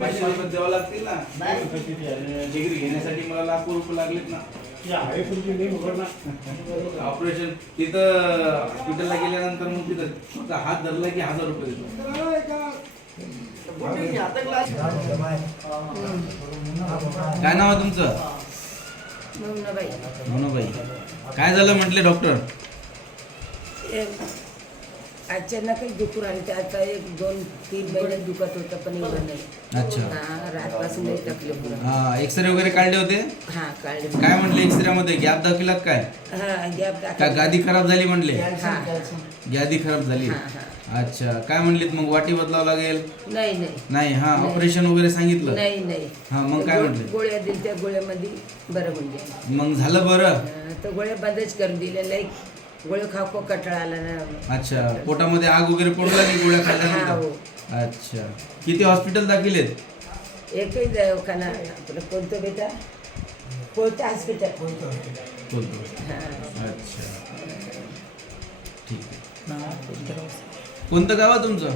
त्यांना द्यावं लागतील ना. डिग्री घेण्यासाठी मला लाखो रुपये लागलेत ना. ऑपरेशन तिथं हॉस्पिटलला गेल्यानंतर मग तिथं फक्त हात धरला की 1000 रुपये देतो. काय नाव आहे तुमचं? मोनाबाई. काय झालं म्हटले डॉक्टर? अचानकच दुखून आले. ते आता 1-2-3 महिने दुखत होतं पण एवढं नाही. अच्छा. रातपासून नाही तकलीफ. हा, एक्सरे वगैरे काढले होते? हा काढले. काय म्हटले एक्सरे मध्ये? गॅप दाखविला काय? हा गॅप का गादी खराब झाली म्हटले? हा गादी खराब झाली. अच्छा. काय म्हणलीत मग? वाटी बदलावं लागेल? नाही. नाही. हा, ऑपरेशन वगैरे सांगितलं? नाही. हा, मग काय म्हटले? गोळ्या दिल्या, त्या गोळ्यामध्ये बरं म्हणजे. मग झालं बरं? तर गोळ्या बंदच करून दिल्या. नाही गोळ्या खाऊ कटाळा आला ना. अच्छा. पोटामध्ये आग वगैरे पडू लागली गोळ्या खाल्ल्यानंतर? अच्छा. किती हॉस्पिटल दाखविलेत? एकही दवाखाना. आपलं कोणतं बेटा? कोणतं हॉस्पिटल? बोलतो. अच्छा. ठीक आहे. कोणतं गाव आहे तुमचं?